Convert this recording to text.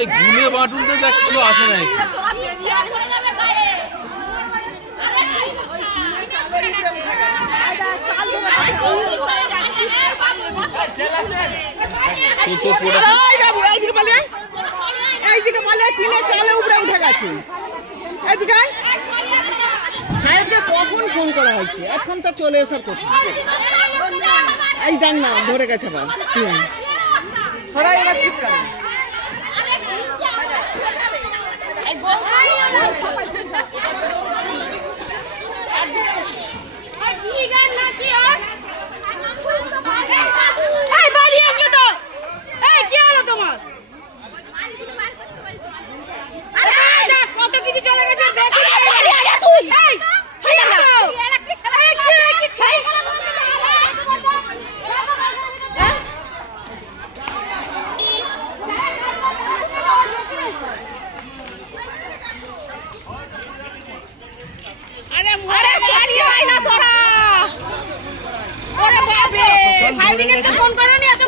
এই গুলে বাটুলতে দেখ কেউ আসে না সাহেবকে কখন ফোন করা হয়েছে? এখন তো চলে আসার কথা। এই দেখ না, ধরে গেছে আবার। সরাই এবার ঠিক করে। কত কিছু চলে গেছে বেশি ফোন করো নি এত